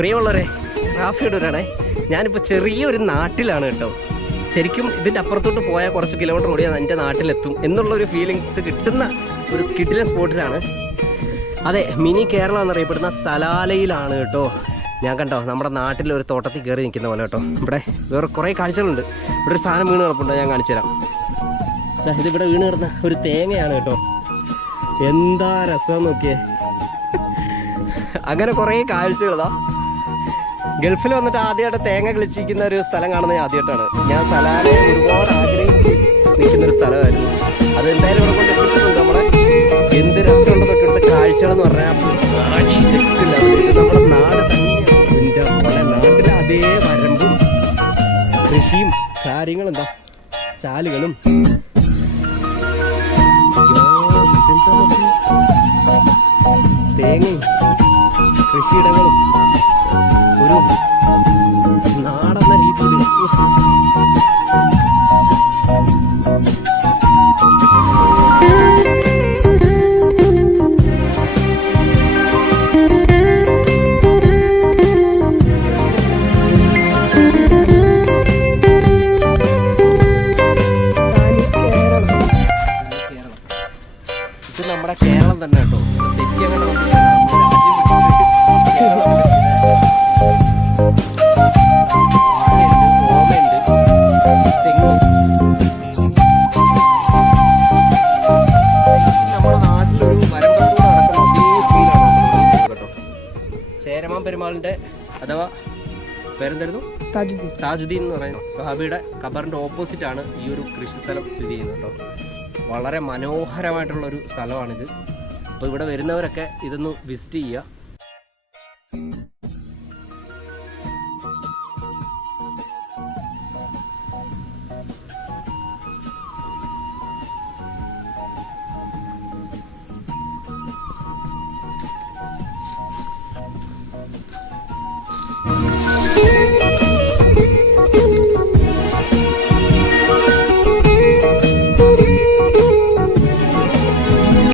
പ്രിയമുള്ളവരെ, റാഫിയുടെ ഒരാണേ. ഞാനിപ്പോൾ ചെറിയൊരു നാട്ടിലാണ് കേട്ടോ. ശരിക്കും ഇതിൻ്റെ അപ്പുറത്തോട്ട് പോയാൽ കുറച്ച് കിലോമീറ്റർ ഓടിയാൽ എൻ്റെ നാട്ടിലെത്തും എന്നുള്ളൊരു ഫീലിങ്സ് കിട്ടുന്ന ഒരു കിടിലൻ സ്പോട്ടിലാണ്. അതെ, മിനി കേരളം എന്നറിയപ്പെടുന്ന സലാലയിലാണ് കേട്ടോ. ഞാൻ കണ്ടോ നമ്മുടെ നാട്ടിലൊരു തോട്ടത്തിൽ കയറി നിൽക്കുന്ന പോലെ കേട്ടോ. ഇവിടെ വേറെ കുറേ കാഴ്ചകളുണ്ട്. ഇവിടെ ഒരു സാധനം വീണ് കിടപ്പുണ്ടോ, ഞാൻ കാണിച്ചു തരാം. ഇതിവിടെ വീണ് കിടന്ന ഒരു തേങ്ങയാണ് കേട്ടോ. എന്താ രസം നോക്കിയേ. അങ്ങനെ കുറേ കാഴ്ചകളാ. ഗൾഫിൽ വന്നിട്ട് ആദ്യമായിട്ട് തേങ്ങ കളിച്ചിരിക്കുന്ന ഒരു സ്ഥലം കാണുന്നത് ആദ്യമായിട്ടാണ്. ഞാൻ സലാലയെ ഒരുപാട് ആഗ്രഹിച്ച് നിൽക്കുന്നൊരു സ്ഥലമായിരുന്നു. അത് എന്തായാലും ഇവിടെ കൊണ്ട് എത്തിച്ചിട്ടുണ്ട്. നമ്മളെ എന്ത് രസമുണ്ടെന്നൊക്കെ ഇവിടുത്തെ കാഴ്ചകളെന്ന് പറഞ്ഞാൽ ടെക്സ്റ്റില്ല. ഇത് നമ്മുടെ നാട് തന്നെയാണ്. എൻ്റെ പോലെ നാട്ടിലെ അതേ വരമ്പും കൃഷിയും കാര്യങ്ങളും എന്താ ചാലുകളും തേങ്ങയും കൃഷിയിടങ്ങളും ഒരു നാടെന്ന രീതിയിൽ ഇത് നമ്മുടെ കേരളം തന്നെ കേട്ടോ. തെറ്റിയങ്ങനെ ചേരമാൻ പെരുമാളിൻ്റെ അഥവാ പേരെന്തായിരുന്നു, താജുദ്ദീൻ എന്ന് പറയുന്നത് സഹാബിയുടെ ഖബറിൻ്റെ ഓപ്പോസിറ്റാണ് ഈ ഒരു കൃഷിസ്ഥലം സ്ഥിതി ചെയ്യുന്നത് കേട്ടോ. വളരെ മനോഹരമായിട്ടുള്ളൊരു സ്ഥലമാണിത്. അപ്പോൾ ഇവിടെ വരുന്നവരൊക്കെ ഇതൊന്ന് വിസിറ്റ് ചെയ്യുക.